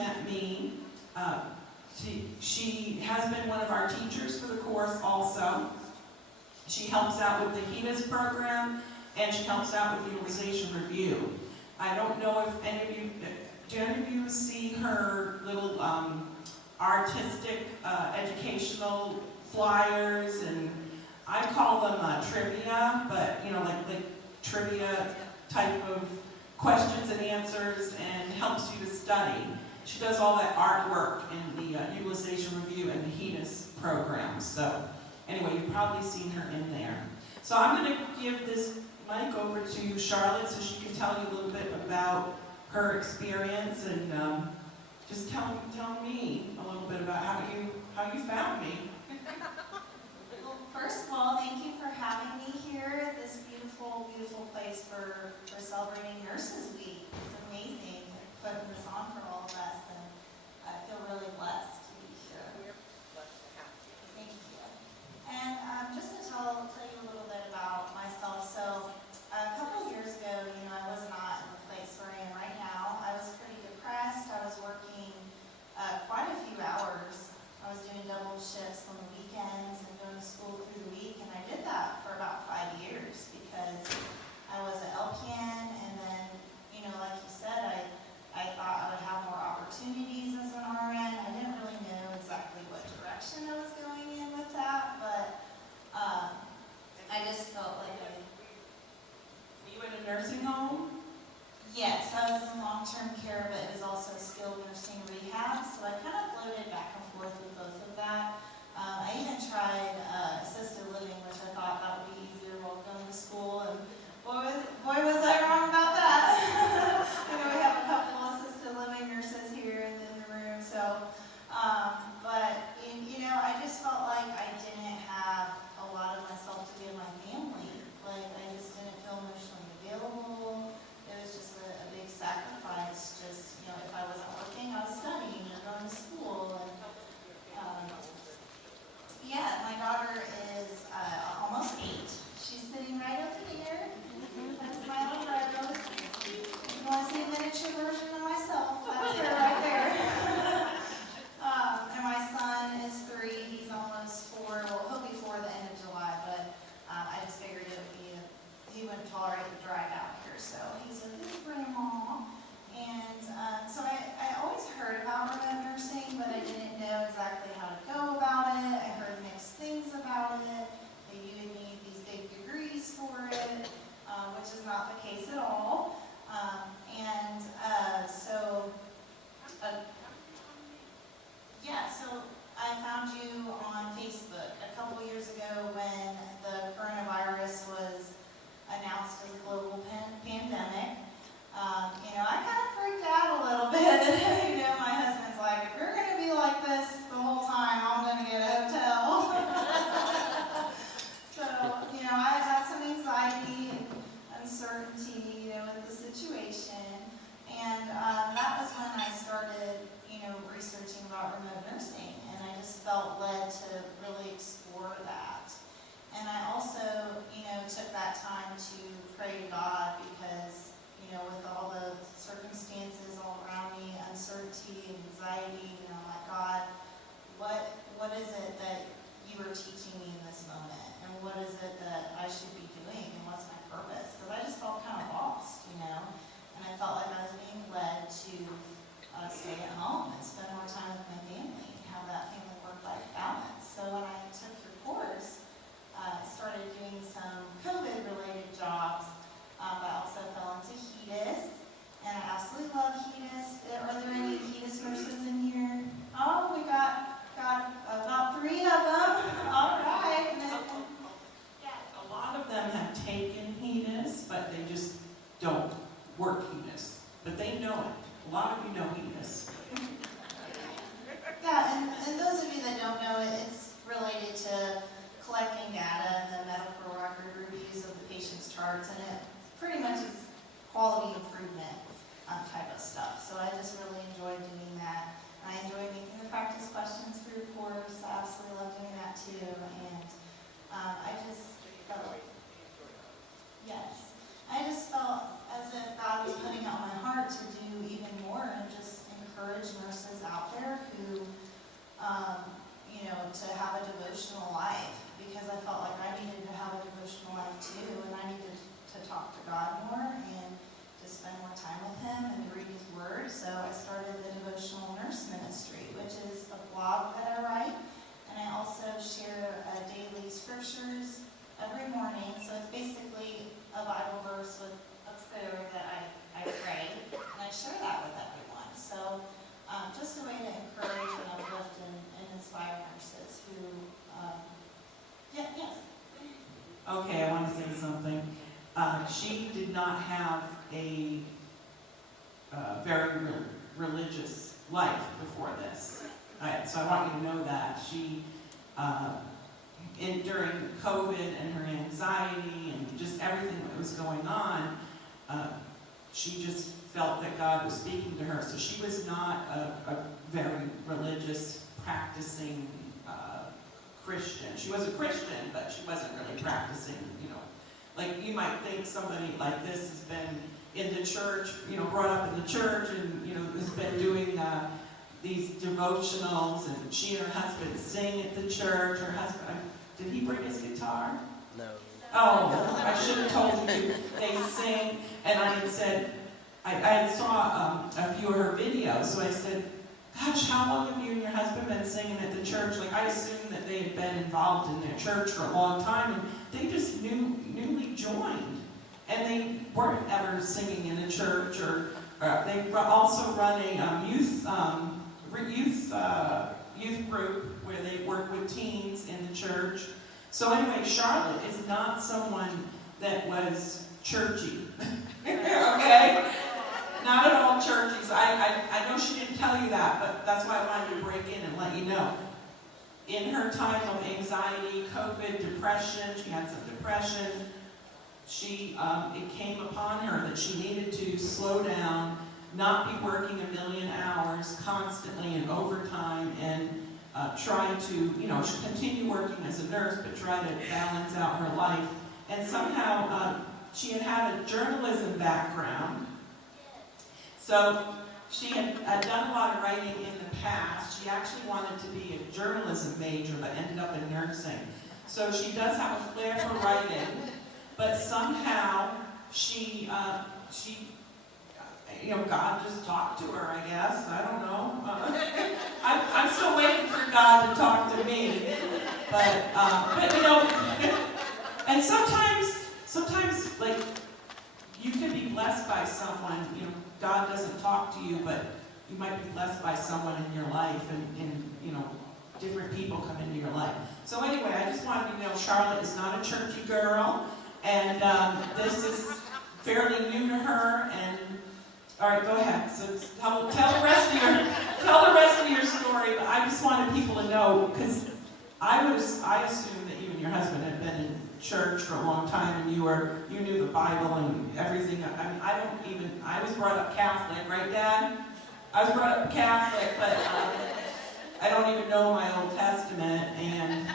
met me. She has been one of our teachers for the course also. She helps out with the HEDIS program, and she helps out with the utilization review. I don't know if any of you, do any of you see her little artistic, educational flyers, and I call them trivia, but like trivia type of questions and answers, and helps you to study. She does all that artwork in the utilization review and the HEDIS program. So anyway, you've probably seen her in there. So I'm going to give this mic over to Charlotte so she can tell you a little bit about her experience, and just tell me a little bit about how you found me. Well, first of all, thank you for having me here at this beautiful, beautiful place for celebrating Nurses Week. It's amazing putting this on for all of us, and I feel really blessed to be here. We're blessed to have you. Thank you. And just to tell you a little bit about myself. So a couple of years ago, I was not in the place where I am right now. I was pretty depressed. I was working quite a few hours. I was doing double shifts on the weekends and going to school through the week, and I did that for about 5 years because I was at LPN, and then, like you said, I thought I would have more opportunities as an RN. I didn't really know exactly what direction I was going in with that, but I just felt like Were you in a nursing home? yes, I was in long-term care, but it was also skilled nursing rehab, so I kind of floated back and forth with both of that. I even tried assisted living, which I thought that would be easier while going to school, and boy was I wrong about that. We have a couple of assisted living nurses here in the room, so, but, I just felt like I didn't have a lot of myself to give my family. Like, I just didn't feel emotionally available. It was just a big sacrifice. Just, if I wasn't working, I was studying or going to school. And, yeah, my daughter is almost 8. She's sitting right over here. That's my little red rose. If you want to see a miniature version of myself, that's her right there. And my son is 3. He's almost 4. Well, he'll be 4 the end of July, but I just figured it would be he wouldn't tolerate the drive out here, so he's with his grandma. And so I always heard about remote nursing, but I didn't know exactly how to go about it. I heard mixed things about it, that you would need these big degrees for it, which is not the case at all. So I found you on Facebook a couple years ago when the coronavirus was announced as a global pandemic. I kind of freaked out a little bit. My husband's like, if you're going to be like this the whole time, I'm going to get a hotel. So, I had some anxiety and uncertainty, with the situation. And that was when I started, researching about remote nursing. And I just felt led to really explore that. And I also, took that time to pray to God because, with all the circumstances all around me, uncertainty and anxiety, like, God, what is it that you are teaching me in this moment? And what is it that I should be doing? And what's my purpose? Because I just felt kind of lost, And I felt like I was being led to stay at home and spend more time with my family, have that family work-life balance. So when I took your course, I started doing some COVID-related jobs, but I also fell into HEDIS, and I absolutely love HEDIS. Are there any HEDIS nurses in here? Oh, we got about 3 of them. All right. A lot of them have taken HEDIS, but they just don't work HEDIS. But they know it. A lot of you to have a devotional life, because I felt like I needed to have a devotional life too, and I needed to talk to God more and to spend more time with Him and to read His Word. So I started the Devotional Nurse Ministry, which is a blog that I write, and I also share daily scriptures every morning. So it's basically a Bible verse with a prayer that I pray, and I share that with everyone. So just a way to encourage and uplift and inspire nurses who, yes. Okay, I want to say something. She did not have a very religious life before this. So I want you to know that. She, during COVID and her anxiety and just everything that was going on, she just felt that God was speaking to her. So she was not a very religious, practicing Christian. She was a Christian, but she wasn't really practicing, Like you might think somebody like this has been in the church, brought up in the church and, has been doing these devotionals, and she and her husband sing at the church. Her husband, did he bring his guitar? No. Oh, I should have told you. They sing, and I had said, I saw a few of her videos, so I said, gosh, how long have you and your husband been singing at the church? Like, I assumed that they had been involved in their church for a long time, and they just newly joined. And they weren't ever singing in a church, or they also run a youth group where they work with teens in the church. So anyway, Charlotte is not someone that was churchy. Okay? Not at all churchy. So I know she didn't tell you that, but that's why I wanted to break in and let you know. In her time of anxiety, COVID, depression, she had some depression, it came upon her that she needed to slow down, not be working 1 million hours constantly and overtime, and try to, continue working as a nurse, but try to balance out her life. And somehow she had a journalism background. So she had done a lot of writing in the past. She actually wanted to be a journalism major, but ended up in nursing. So she does have a flair for writing, but somehow she God just talked to her, I guess. I don't know. I'm still waiting for God to talk to me. But and sometimes, like, you can be blessed by someone, God doesn't talk to you, but you might be blessed by someone in your life, and different people come into your life. So anyway, I just wanted you to know Charlotte is not a churchy girl, and this is fairly new to her, and all right, go ahead. So tell the rest of your story. But I just wanted people to know, because I assumed that you and your husband had been in church for a long time, and you knew the Bible and everything. I was brought up Catholic, right, Dad? I was brought up Catholic, but I don't even know my Old Testament, and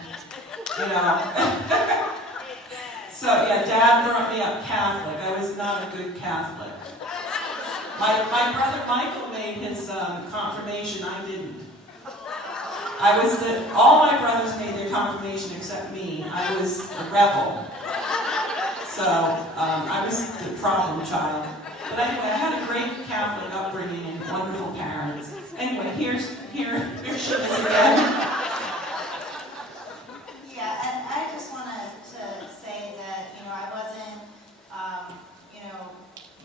So yeah, Dad brought me up Catholic. I was not a good Catholic. My brother Michael made his confirmation. I didn't. All my brothers made their confirmation except me. I was a rebel. So I was the problem child. But anyway, I had a great Catholic upbringing and wonderful parents. Anyway, here she is again. Yeah, and I just wanted to say that, I wasn't,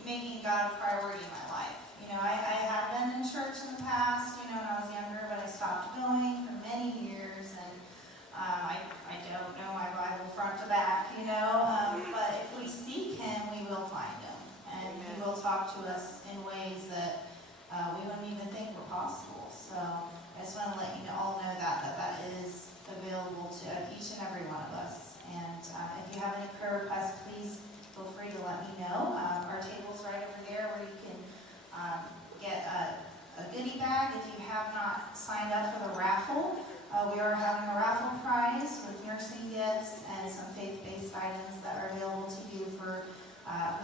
making God a priority in my life. I had been in church in the past, when I was younger, but I stopped going for many years, and I don't know my Bible front to back, but if we seek Him, we will find Him, and He will talk to us in ways that we wouldn't even think were possible. So I just want to let you all know that is available to each and every one of us. And if you have any prayer requests, please feel free to let me know. Our table's right over there where you can get a goodie bag if you have not signed up for the raffle. We are having a raffle prize with nursing gifts and some faith-based items that are available to you for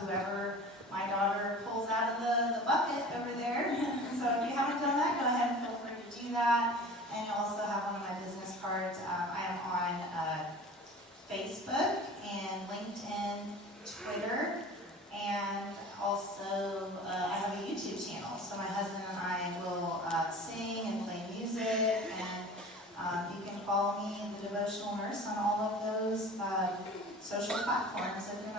whoever my daughter pulls out of the bucket over there. So if you haven't done that, go ahead and feel free to do that. And you'll also have platforms if you're